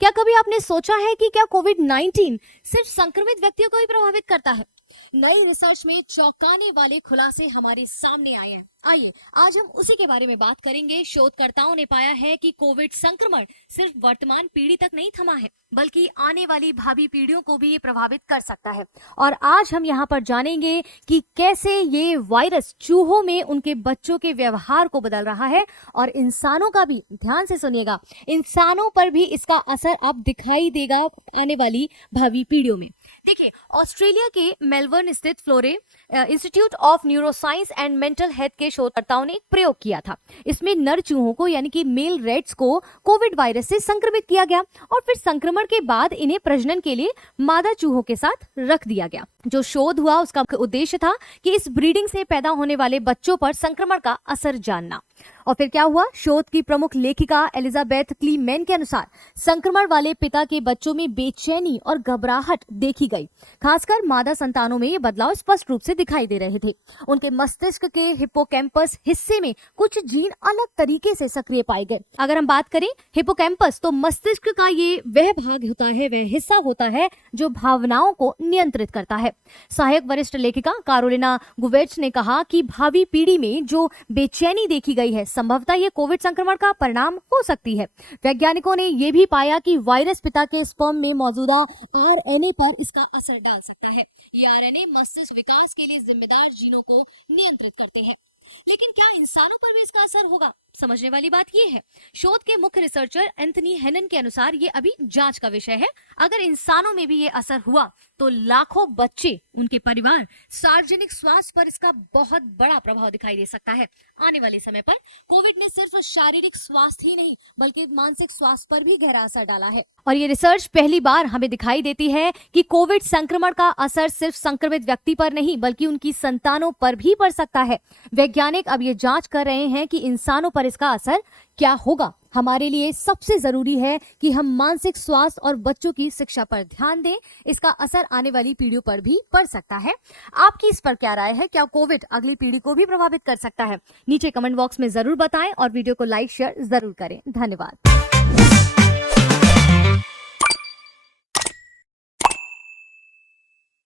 क्या कभी आपने सोचा है कि क्या कोविड-19 सिर्फ संक्रमित व्यक्तियों को ही प्रभावित करता है? नई रिसर्च में चौंकाने वाले खुलासे हमारे सामने आए हैं। आइए आज हम उसी के बारे में बात करेंगे। शोधकर्ताओं ने पाया है कि कोविड संक्रमण सिर्फ वर्तमान पीढ़ी तक नहीं थमा है, बल्कि आने वाली भावी पीढ़ियों को भी ये प्रभावित कर सकता है। और आज हम यहाँ पर जानेंगे कि कैसे ये वायरस चूहों में उनके बच्चों के व्यवहार को बदल रहा है और इंसानों का भी, ध्यान से सुनिएगा, इंसानों पर भी इसका असर अब दिखाई देगा आने वाली भावी पीढ़ियों में। देखिए, ऑस्ट्रेलिया के मेलबर्न स्थित Florey institute of neuroscience and mental health के शोधकर्ताओं ने एक प्रयोग किया था। इसमें नर चूहों को यानी कि मेल रेट्स को कोविड वायरस से संक्रमित किया गया और फिर संक्रमण के बाद इन्हें प्रजनन के लिए मादा चूहों के साथ रख दिया गया। जो शोध हुआ उसका उद्देश्य था कि इस ब्रीडिंग से पैदा होने वाले बच्चों पर संक्रमण का असर जानना। और फिर क्या हुआ? शोध की प्रमुख लेखिका एलिजाबेथ क्लीमैन के अनुसार संक्रमण वाले पिता के बच्चों में बेचैनी और घबराहट देखी गई। खासकर मादा संतानों में ये बदलाव स्पष्ट रूप से दिखाई दे रहे थे। उनके मस्तिष्क के हिप्पोकैम्पस हिस्से में कुछ जीन अलग तरीके से सक्रिय पाए गए। अगर हम बात करें हिप्पोकैम्पस, तो मस्तिष्क का ये वह भाग होता है, वह हिस्सा होता है जो भावनाओं को नियंत्रित करता है। सहायक वरिष्ठ लेखिका कैरोलिना गुवेट्स ने कहा कि भावी पीढ़ी में जो बेचैनी देखी गई है, संभवतः ये कोविड संक्रमण का परिणाम हो सकती है। वैज्ञानिकों ने यह भी पाया कि वायरस पिता के स्पर्म में मौजूदा आरएनए पर इसका असर डाल सकता है। ये आरएनए मस्तिष्क विकास के लिए जिम्मेदार जीनों को नियंत्रित करते हैं। लेकिन क्या इंसानों पर भी इसका असर होगा? समझने वाली बात यह है, शोध के मुख्य रिसर्चर एंथनी हेनन के अनुसार ये अभी जांच का विषय है। अगर इंसानों में भी ये असर हुआ तो लाखों बच्चे, उनके परिवार, सार्वजनिक स्वास्थ्य पर इसका बहुत बड़ा प्रभाव दिखाई दे सकता है। आने वाले समय पर कोविड ने सिर्फ शारीरिक स्वास्थ्य ही नहीं बल्कि मानसिक स्वास्थ्य पर भी गहरा असर डाला है। और ये रिसर्च पहली बार हमें दिखाई देती है कि कोविड संक्रमण का असर सिर्फ संक्रमित व्यक्ति पर नहीं बल्कि उनकी संतानों पर भी पड़ सकता है। वैज्ञानिक अब ये जांच कर रहे हैं कि इंसानों पर इसका असर क्या होगा। हमारे लिए सबसे जरूरी है कि हम मानसिक स्वास्थ्य और बच्चों की शिक्षा पर ध्यान दें। इसका असर आने वाली पीढ़ियों पर भी पड़ सकता है। आपकी इस पर क्या राय है? क्या कोविड अगली पीढ़ी को भी प्रभावित कर सकता है? नीचे कमेंट बॉक्स में जरूर बताएं और वीडियो को लाइक शेयर जरूर करें। धन्यवाद।